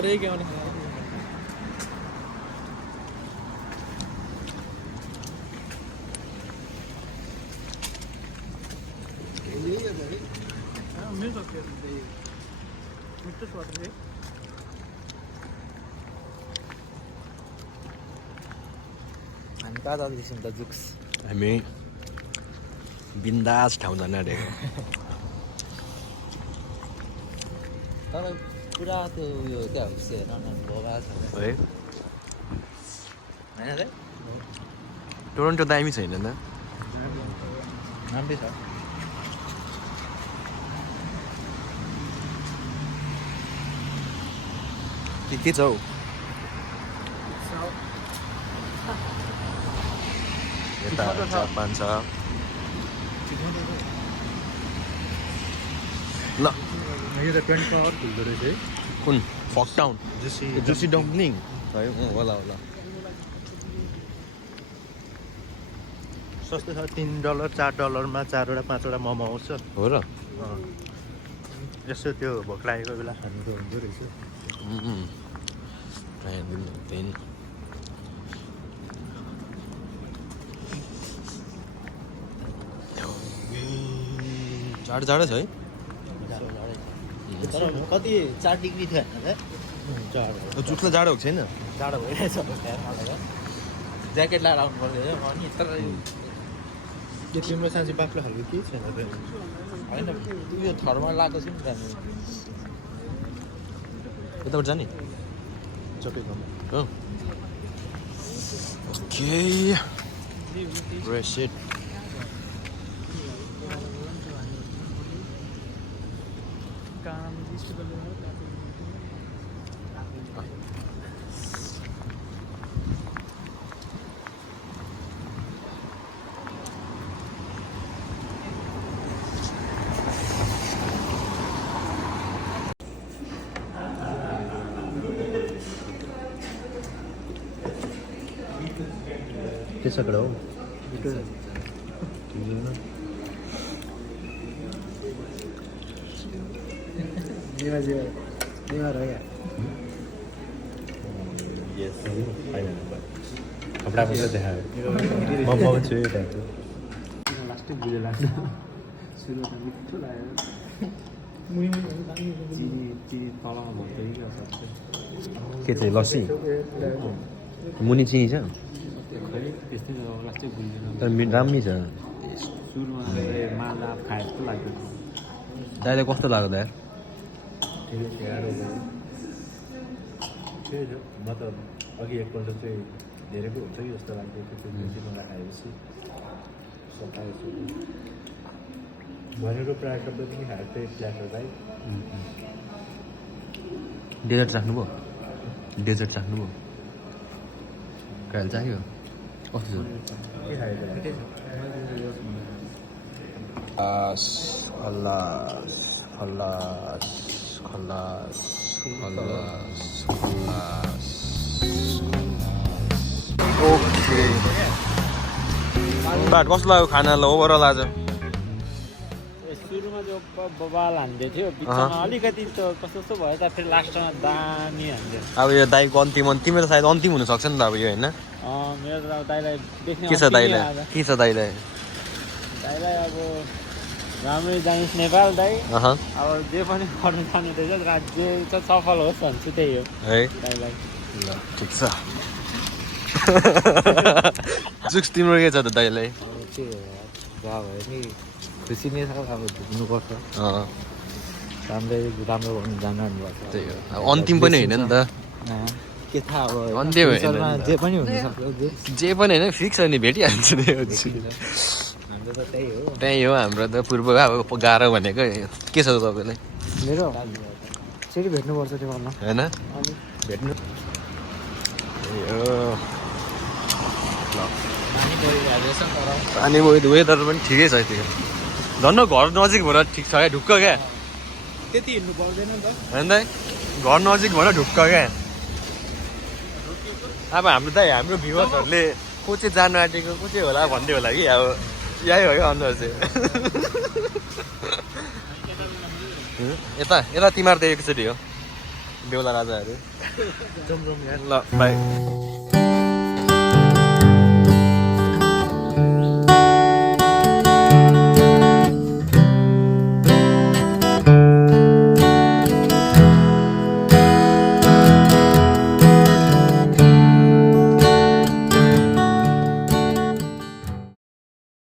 मरे क्या होने मिल सकते हैं मित्र स्वाद है हामी कहाँ जाँदैछौँ त जुक्स हामी बिन्दास ठाउँ जान आँटेको तर पुरा त्यो उयो क्या उयो हेर न भोगा छ है होइन रे टोरन्टो दामी छैन त राम्रै छ के छ हौ यता जापान छ ल यो त 24 आवर खुल्दो रहेछ है कुन फकटाउन जुसी डम्पलिङ है होला होला सस्तो छ $3 $4 4वटा 5वटा मोमो आउँछ हो र यसो त्यो भोक लागेको बेला खानुको हुँदो रहेछ जाडो जाडो छ है तर कति 4 डिग्री थियो होइन जुसलाई जाडो भएको छैन जाडो भइरहेछ ज्याकेट लगाएर आउनु पर्दैन अनि तर यो तिम्रो साँच्ची बाक्लो खालको के छैन होइन यो थर्मल लगाएको छु नि त यताबाट जाने चपेको हो ओके रेसिट त्यसो हो कपडा मात्रै देखायो म पाउँछु यो टाइपको लास्टै बुझे लाग्छ सुरु त मिठो लाग्यो चिनी तलमा भर्दै के चाहिँ लस्सी मुनि चिनी छ त्यस्तै लास्टै बुझ्दैन तर दामी छ सुरुमा माला खाए जस्तो लाग्दैन दाइले कस्तो लाग्यो दाइ ठिकै छ गाह्रो भयो ठिकै छ म त अघि एकपल्ट चाहिँ धेरै पो हुन्छ कि जस्तो लाग्यो त्यो चिनीमा खाएपछि सताएछु भनेको प्रायः सबै पनि खाएर चाहिँ प्ल्याटरलाई डेजर्ट राख्नुभयो डेजर्ट राख्नुभयो कहिले चाहियो कस्तो के खाएर खलास खलास खलास खलास खलास खलास ओके बाट कस्तो लाग्यो खाना ल ओभरअल आज सुरुमा जो बबाल हान्दै थियो बिचमा अलिकति त कस्तो भयो त फेरि लास्टमा दामी हान्थ्यो अब यो दाइको अन्तिम तिम्रो सायद अन्तिम हुनसक्छ नि त अब यो होइन मेरो त अब दाइलाई देख्ने के छ दाइलाई के छ दाइलाई दाइलाई अब राम्रै जाइस् नेपाल दाइ अब जे पनि गर्नु पर्ने रहेछ जे चाहिँ सफल होस् भन्छु त्यही हो है दाइलाई ल ठिक छ जुक्स तिम्रो के छ त दाइलाई के जहाँ भयो नि खुसी नै छ अब झुक्नुपर्छ राम्रै राम्रो गर्नु जानुपर्छ त्यही हो अब अन्तिम पनि होइन नि त के थाहा अब अन्त्य होइन जे पनि हुनसक्छ जे पनि होइन फिक्स हो नि भेटिहाल्छ त्यो हाम्रो त त्यही हो त्यही हो हाम्रो त पूर्व अब गाह्रो भनेको के छ त तपाईँलाई मेरो फेरि भेट्नुपर्छ त्यो गर्न होइन अनि भेट्नु पानी भयो वेदर पनि ठिकै छ त्यो झन् घर नजिक भएर ठिक छ क्या ढुक्क क्या त्यति हिँड्नु पर्दैन नि त होइन त घर नजिक भएर ढुक्क क्या अब हाम्रो दाइ हाम्रो भ्युवर्सहरूले को चाहिँ जानु आँटेको को चाहिँ होला भन्दै होला कि अब यही हो क्या अनुहार चाहिँ यता यता तिमीहरू त एकचोटि हो बेहुला राजाहरू जम जम यार ल बाई